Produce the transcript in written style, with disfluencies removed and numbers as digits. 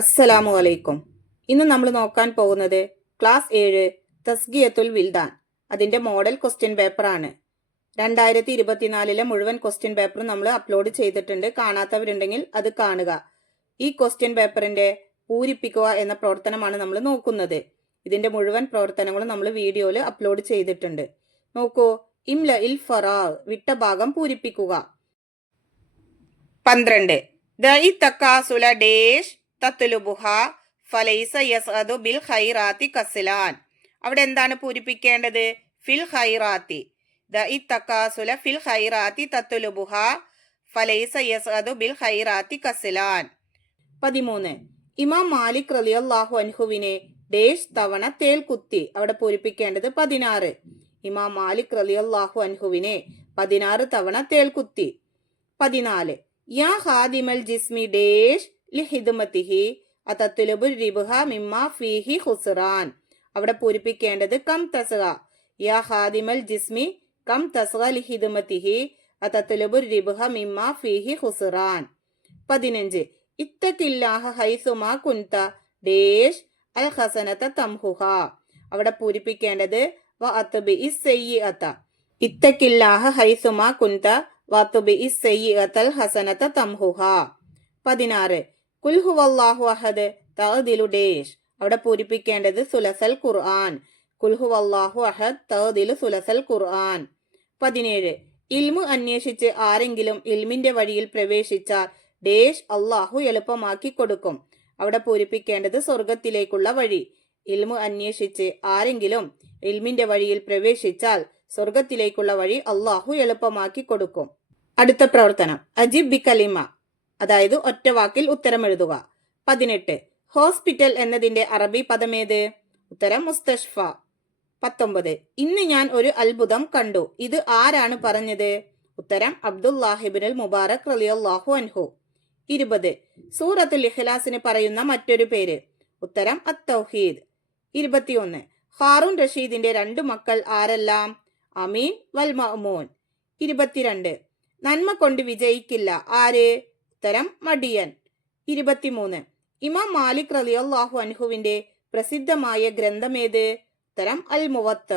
അസ്സലാമു അലൈക്കും. ഇന്ന് നമ്മൾ നോക്കാൻ പോകുന്നത് ക്ലാസ് 7 തസ്ഗിയത്തുൽ വിൽദാൻ അതിന്റെ മോഡൽ ക്വസ്റ്റ്യൻ പേപ്പറാണ്. 2024 മുഴുവൻ ക്വസ്റ്റ്യൻ പേപ്പർ നമ്മൾ അപ്ലോഡ് ചെയ്തിട്ടുണ്ട്. കാണാത്തവരുണ്ടെങ്കിൽ അത് കാണുക. ഈ ക്വസ്റ്റ്യൻ പേപ്പറിന്റെ പൂരിപ്പിക്കുക എന്ന പ്രവർത്തനമാണ് നമ്മൾ നോക്കുന്നത്. ഇതിന്റെ മുഴുവൻ പ്രവർത്തനങ്ങളും നമ്മൾ വീഡിയോയിൽ അപ്ലോഡ് ചെയ്തിട്ടുണ്ട്. നോക്കൂ. ഇംല ഇൽ ഫറാ വിട്ട ഭാഗം പൂരിപ്പിക്കുക. 12 ദഇ തക്കാസുല ഡേഷ് തത്ലുബുഹ ഫലൈസ യസ്അദു ബിൽ ഖൈറാത്തി കസ്ലാൻ. അവിടെ എന്താണ് പൂരിപ്പിക്കേണ്ടത്? ഫിൽ ഖൈറാത്തി. ദഇ തക്കാസുല ഫിൽ ഖൈറാത്തി തത്ലുബുഹ ഫലൈസ യസ്അദു ബിൽ ഖൈറാത്തി കസ്ലാൻ. 13 ഇമാം മാലിക് റളിയല്ലാഹു അൻഹുവിനെ ഡേഷ് തവണ തേൽ കുത്തി. അവിടെ പൂരിപ്പിക്കേണ്ടത് 16. ഇമാം മാലിക് റളിയല്ലാഹു അൻഹുവിനെ 16 തവണ തേൽ കുത്തി. 14 യാ ഖാദിമൽ ജിസ്മി ഡേഷ് ലിഹിദ്മതിഹി അതത്ലുബു റിബ്ഹ മിമ്മാ ഫീഹി ഖുസ്റാൻ. അവിടെ പൂരിപ്പിക്കേണ്ടത് കം തസ്ഗ. യാ ഖാദിമൽ ജിസ്മി കം തസ്ഗ ലിഹിദ്മതിഹി അതത്ലുബു റിബ്ഹ മിമ്മാ ഫീഹി ഖുസ്റാൻ. 15 ഇത്തഖില്ലാഹ ഹൈസുമാ കുൻത ഡേഷ് അൽ ഹസനത തംഹുഹ. അവിടെ പൂരിപ്പിക്കേണ്ടത് വ അത്ബിഇ സയ്യിഅത. ഇത്തഖില്ലാഹ ഹൈസുമാ കുൻത വ അത്ബിഇ സയ്യിഅതൽ ഹസനത തംഹുഹ. 16 കുൽ ഹുവല്ലാഹു അഹദ് തഅദിലു ഡേഷ്. അവിടെ പൂരിപ്പിക്കേണ്ടത് സുലസൽ ഖുർആൻ. കുൽ ഹുവല്ലാഹു അഹദ് തഅദിലു സുലസൽ ഖുർആൻ. 17 ഇൽമു അന്വേഷിച്ച് ആരെങ്കിലും ഇൽമിന്റെ വഴിയിൽ പ്രവേശിച്ചാൽ ഡേഷ് അള്ളാഹു എളുപ്പമാക്കി കൊടുക്കും. അവിടെ പൂരിപ്പിക്കേണ്ടത് സ്വർഗത്തിലേക്കുള്ള വഴി. ഇൽമു അന്വേഷിച്ച് ആരെങ്കിലും ഇൽമിന്റെ വഴിയിൽ പ്രവേശിച്ചാൽ സ്വർഗത്തിലേക്കുള്ള വഴി അള്ളാഹു എളുപ്പമാക്കി കൊടുക്കും. അടുത്ത പ്രവർത്തനം അജിബ് ബി കലിമ, അതായത് ഒറ്റ വാക്കിൽ ഉത്തരം എഴുതുക. 18 ഹോസ്പിറ്റൽ എന്നതിന്റെ അറബി പദമേത്? ഉത്തരം മുസ്തഷ്ഫ. 19 ഇന്ന് ഞാൻ ഒരു അത്ഭുതം കണ്ടു. ഇത് ആരാണ് പറഞ്ഞത്? ഉത്തരം അബ്ദുല്ലാഹിബ്നുൽ മുബാറക് റളിയല്ലാഹു അൻഹു. 20 സൂറത്തുൽ ഇഖ്ലാസിന് പറയുന്ന മറ്റൊരു പേര്? ഉത്തരം അത്തൗഹീദ്. 21 ഹാറൂൻ റഷീദിന്റെ 2 മക്കൾ ആരെല്ലാം? അമീൻ വൽ മഅമൂൻ. 22 നന്മ കൊണ്ട് വിജയിക്കില്ല ആര്? ഉത്തരം മടിയൻ. 23 ഇമാം മാലിക് റളിയല്ലാഹു അൻഹുവിന്റെ പ്രസിദ്ധമായ ഗ്രന്ഥമേത്? ഉത്തരം അൽ മുവത്ത.